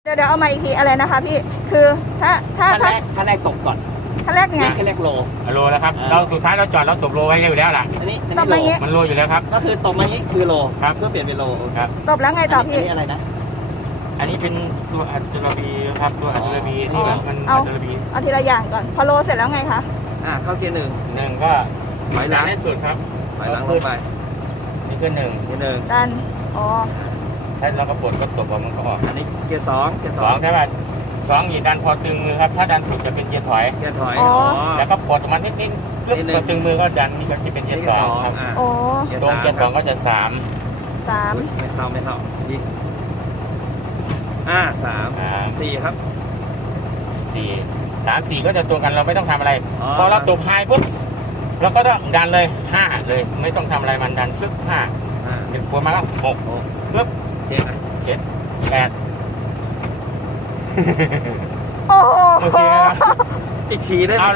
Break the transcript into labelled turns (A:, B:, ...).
A: เดี๋ยวเอามาอีกทีอะไรนะคะพี่คือถ้า
B: ขั้นแรกตกก่อน
A: ขั้นแรกไง
B: ขั้นแรกโล
C: โลแล้วครับเราสุดท้ายเราจอดเราตบโลไว้อยู่แล้วล่ะ
B: อันนี้
A: ตบมาอย่างงี้
C: มันโลอยู่แล้วครับ
B: ก็คือตกมาอย่างนี้คือโล
C: ครับ
B: เพื่อเปลี่ยนเป็นโล
C: ครับ
A: ตบแล้วไงต่อ
B: อัน
A: พี่
B: นี้อะไรนะ
C: อันนี้เป็นตัวอัจฉริยครับตัวอัจฉริยที่มัน
A: เอา
C: อัจฉริย
A: เอาทีละอย่างก่อนพอโลเสร็จแล้วไงคะ
B: เข้าเกียร์หนึ่ง
C: หนึ่งก็
B: ถอยหลัง
C: แน่นสุดครับ
B: ถอยหลังลงไป
C: นี่คือหนึ่ง
B: เกียร์หนึ่ง
A: ดันอ๋อ
C: ถ้าเราก็ปลดก็ตบออกมันก็ออก
B: อันนี้เกียร์สองเกียร์
C: ส
B: ส
C: อ
B: อง ง
C: ใช่ป่ะสองอีกดันพอตึงมือครับถ้าดันสุดจะเป็นเกียร์ถอย
B: เกียร์ถอย
C: แล้วก็ปลดออกมานิดๆลึกพอตึงมือก็ดันนี่ก็จะเป็นเกียร์สองครับ
A: โอ้
C: ตรงเกียร์สองก็จะสาม
A: สาม
B: ไม่เข้ายิงสามสี่ครับ
C: สี่สามสี่ก็จะตัวกันเราไม่ต้องทำอะไร
B: อ๋อ
C: พอเราตบไฮปุ๊บเราก็ต้องดันเลยห้าเลยไม่ต้องทำอะไรมันดันปึ๊บห้าเป็นปวดมาก็หกปึ๊บ
B: เจ็ด
C: เจ็ดแปด
A: โอ้โห
C: โอเคไหมครับ
B: อีกทีได้ไหม